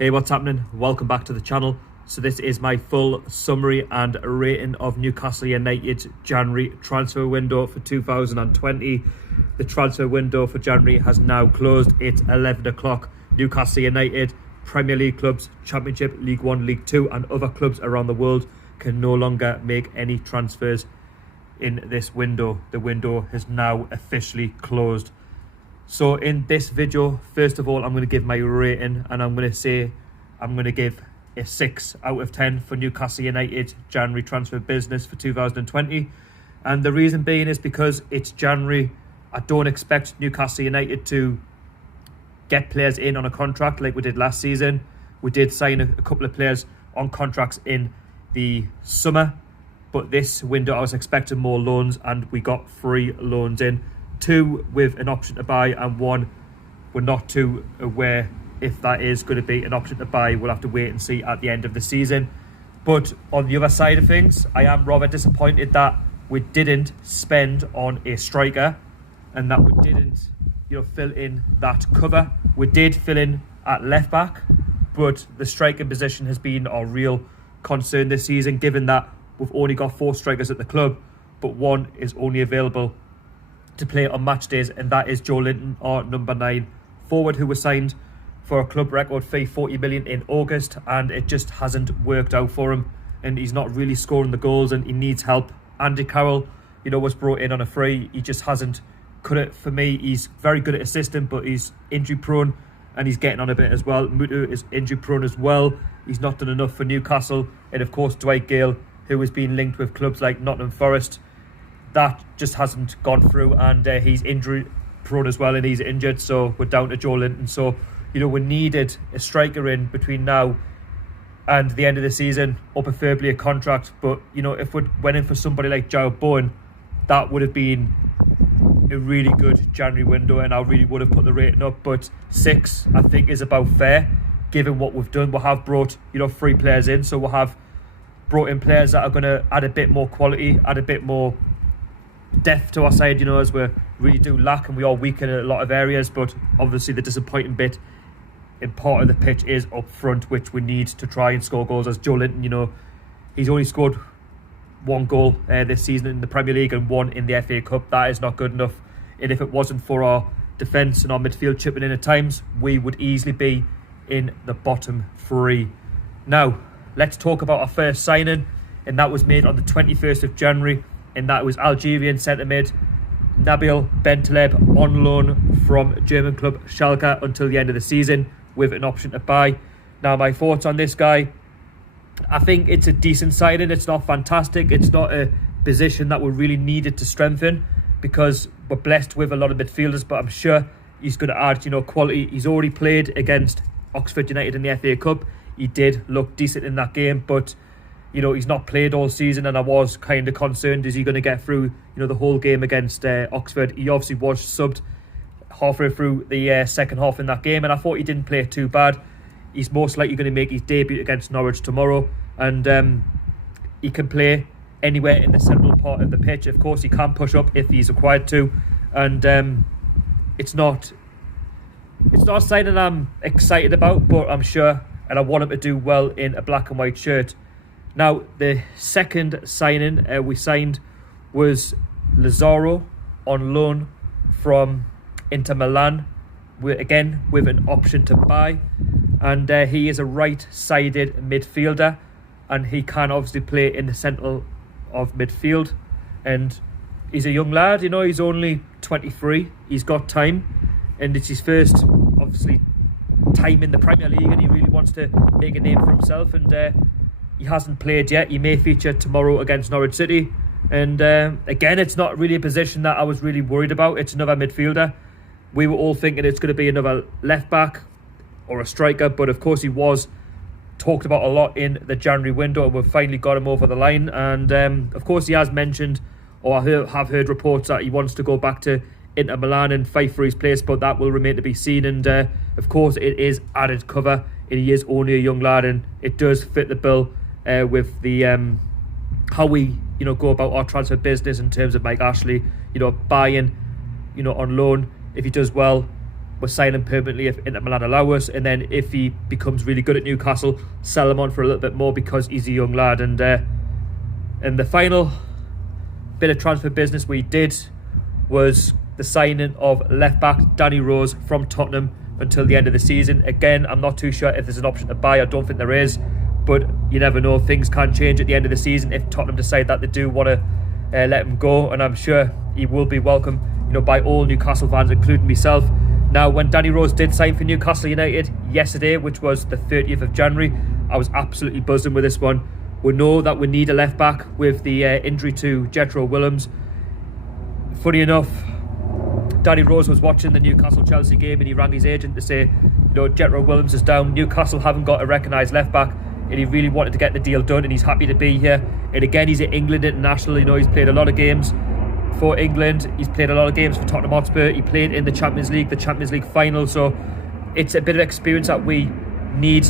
Hey, what's happening? Welcome back to the channel. So this is my full summary and rating of Newcastle United's January transfer window for 2020. The transfer window for January has now closed. It's 11 o'clock. Newcastle United, Premier League clubs, Championship, League One, League Two and other clubs around the world can no longer make any transfers in this window. The window has now officially closed. So in this video, first of all, I'm going to give my rating, and I'm going to give a 6 out of 10 for Newcastle United's January transfer business for 2020. And the reason being is because it's January. I don't expect Newcastle United to get players in on a contract like we did last season. We did sign a couple of players on contracts in the summer, but this window I was expecting more loans, and we got 3 loans in. 2 with an option to buy, and 1 we're not too aware if that is going to be an option to buy. We'll have to wait and see at the end of the season. But on the other side of things, I am rather disappointed that we didn't spend on a striker, and that we didn't fill in that cover. We did fill in at left back, but the striking position has been our real concern this season, given that we've only got 4 strikers at the club, but 1 is only available to play on match days, and that is Joe Linton, our number 9 forward, who was signed for a club record fee 40 million in August, and it just hasn't worked out for him, and he's not really scoring the goals, and he needs help. Andy Carroll was brought in on a free. He just hasn't cut it for me. He's very good at assisting, but he's injury prone, and he's getting on a bit as well. Mutu is injury prone as well. He's not done enough for Newcastle, and of course Dwight Gale, who has been linked with clubs like Nottingham Forest. That just hasn't gone through, and he's injury prone as well, and he's injured, so we're down to Joe Linton. So we needed a striker in between now and the end of the season, or preferably a contract. But if we went in for somebody like Jared Bowen, that would have been a really good January window, and I really would have put the rating up. But 6 I think is about fair, given what we've done. We have brought 3 players in, so we'll have brought in players that are going to add a bit more quality, add a bit more depth to our side, as we really do lack, and we are weak in a lot of areas. But obviously the disappointing bit in part of the pitch is up front, which we need to try and score goals. As Joe Linton, he's only scored 1 goal this season in the Premier League and 1 in the FA Cup. That is not good enough, and if it wasn't for our defence and our midfield chipping in at times, we would easily be in the bottom 3. Now let's talk about our first signing, and that was made on the 21st of January, and that was Algerian centre mid Nabil Bentaleb, on loan from German club Schalke until the end of the season, with an option to buy. Now my thoughts on this guy: I think it's a decent signing. It's not fantastic. It's not a position that we really needed to strengthen, because we're blessed with a lot of midfielders, but I'm sure he's going to add quality. He's already played against Oxford United in the FA Cup. He did look decent in that game, but he's not played all season, and I was kind of concerned, is he going to get through the whole game against Oxford? He obviously was subbed halfway through the second half in that game, and I thought he didn't play too bad. He's most likely going to make his debut against Norwich tomorrow, and he can play anywhere in the central part of the pitch. Of course, he can push up if he's required to, and it's not a signing I'm excited about, but I'm sure, and I want him to do well in a black and white shirt. Now, the second signing we signed was Lazaro, on loan from Inter Milan, again with an option to buy, and he is a right-sided midfielder, and he can obviously play in the centre of midfield, and he's a young lad. He's only 23. He's got time, and it's his first obviously time in the Premier League, and he really wants to make a name for himself, and he hasn't played yet. He may feature tomorrow against Norwich City. And again, it's not really a position that I was really worried about. It's another midfielder. We were all thinking it's going to be another left back or a striker, but of course he was talked about a lot in the January window, and we've finally got him over the line. And of course he has mentioned, or I have heard reports that he wants to go back to Inter Milan and fight for his place, but that will remain to be seen. And of course it is added cover, and he is only a young lad, and it does fit the bill with the how we go about our transfer business in terms of Mike Ashley buying on loan. If he does well, we'll sign him permanently if Inter Milan allow us, and then if he becomes really good at Newcastle, sell him on for a little bit more because he's a young lad. And the final bit of transfer business we did was the signing of left-back Danny Rose from Tottenham until the end of the season. Again, I'm not too sure if there's an option to buy. I don't think there is, but you never know. Things can change at the end of the season if Tottenham decide that they do want to let him go, and I'm sure he will be welcome, by all Newcastle fans, including myself. Now, when Danny Rose did sign for Newcastle United yesterday, which was the 30th of January, I was absolutely buzzing with this one. We know that we need a left back with the injury to Jethro Willems. Funny enough, Danny Rose was watching the Newcastle-Chelsea game and he rang his agent to say, Jethro Willems is down, Newcastle haven't got a recognised left back, and he really wanted to get the deal done, and he's happy to be here. And again, he's an England international. He's played a lot of games for England. He's played a lot of games for Tottenham Hotspur. He played in the Champions League final. So it's a bit of experience that we need,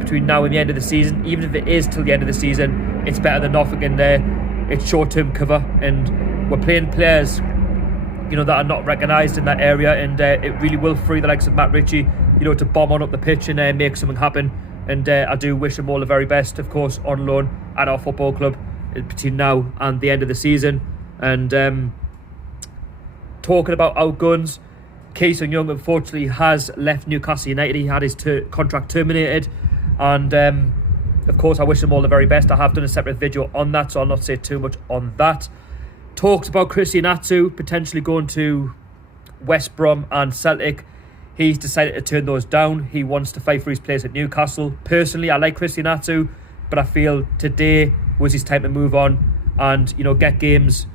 between now and the end of the season. Even if it is till the end of the season, it's better than nothing. And it's short-term cover, and we're playing players, that are not recognised in that area, and it really will free the likes of Matt Ritchie, to bomb on up the pitch and make something happen. And I do wish him all the very best, of course, on loan at our football club between now and the end of the season. And talking about outguns, Ki Young unfortunately has left Newcastle United. He had his contract terminated, and of course I wish him all the very best. I have done a separate video on that, so I'll not say too much on that. Talked about Christian Atsu potentially going to West Brom and Celtic. He's decided to turn those down. He wants to fight for his place at Newcastle. Personally, I like Christian Atsu, but I feel today was his time to move on and, get games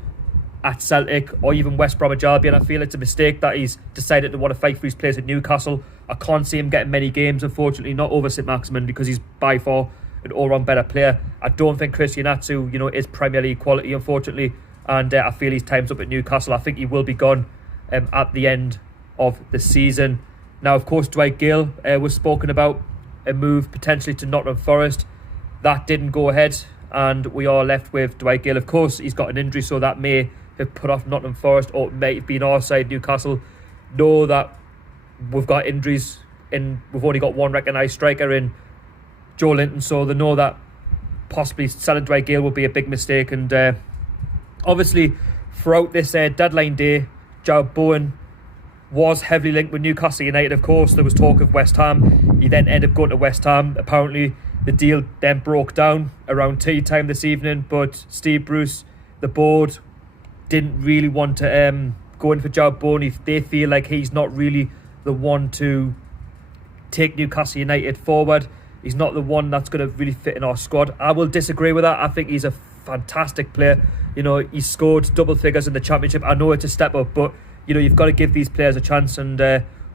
at Celtic or even West Bromwich Albion. I feel it's a mistake that he's decided to want to fight for his place at Newcastle. I can't see him getting many games, unfortunately, not over St Maximin, because he's by far an all-round better player. I don't think Christian Atsu, is Premier League quality, unfortunately, and I feel his time's up at Newcastle. I think he will be gone at the end of the season. Now, of course, Dwight Gale was spoken about a move potentially to Nottingham Forest. That didn't go ahead, and we are left with Dwight Gale. Of course, he's got an injury, so that may have put off Nottingham Forest, or it may have been our side. Newcastle know that we've got injuries, and we've only got one recognised striker in Joe Linton, so they know that possibly selling Dwight Gale would be a big mistake. And obviously, throughout this deadline day, Jared Bowen was heavily linked with Newcastle United. Of course, there was talk of West Ham. He then ended up going to West Ham. Apparently, the deal then broke down around tea time this evening, but Steve Bruce, the board, didn't really want to go in for Jared Bowen. If they feel like he's not really the one to take Newcastle United forward, he's not the one that's going to really fit in our squad. I will disagree with that. I think he's a fantastic player. He scored double figures in the Championship. I know it's a step up, but you've got to give these players a chance, and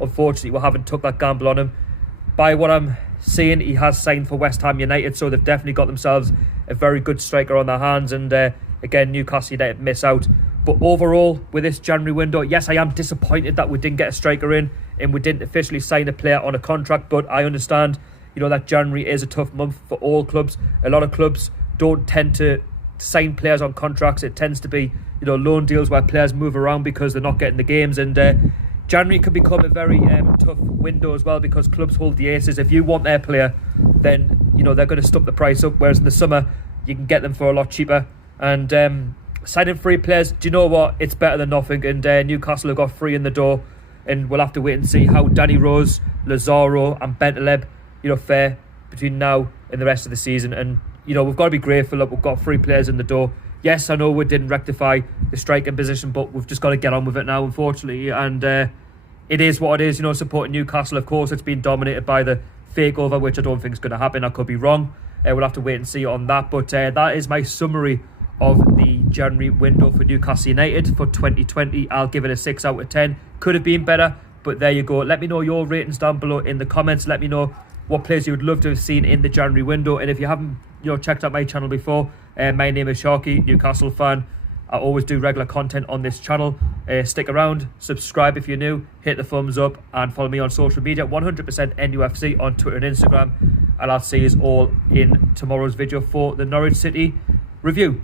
unfortunately we haven't took that gamble on him. By what I'm seeing, he has signed for West Ham United, so they've definitely got themselves a very good striker on their hands, and again, Newcastle United miss out. But overall, with this January window, yes, I am disappointed that we didn't get a striker in and we didn't officially sign a player on a contract, but I understand, that January is a tough month for all clubs. A lot of clubs don't tend to sign players on contracts. It tends to be, loan deals where players move around because they're not getting the games, and January can become a very tough window as well, because clubs hold the aces. If you want their player, then they're going to stump the price up, whereas in the summer you can get them for a lot cheaper. And signing free players, do you know what, it's better than nothing, and Newcastle have got free in the door, and we'll have to wait and see how Danny Rose, Lazaro and Bentaleb fare between now and the rest of the season. And we've got to be grateful that we've got free players in the door. Yes, I know we didn't rectify the striking position, but we've just got to get on with it now, unfortunately. And it is what it is, supporting Newcastle. Of course, it's been dominated by the fake over, which I don't think is going to happen. I could be wrong. We'll have to wait and see on that. But that is my summary of the January window for Newcastle United for 2020. I'll give it a 6 out of 10. Could have been better, but there you go. Let me know your ratings down below in the comments. Let me know what players you would love to have seen in the January window. And if you haven't checked out my channel before, my name is Sharkey, Newcastle fan. I always do regular content on this channel. Stick around, subscribe if you're new, hit the thumbs up, and follow me on social media, 100% NUFC on Twitter and Instagram. And I'll see you all in tomorrow's video for the Norwich City review.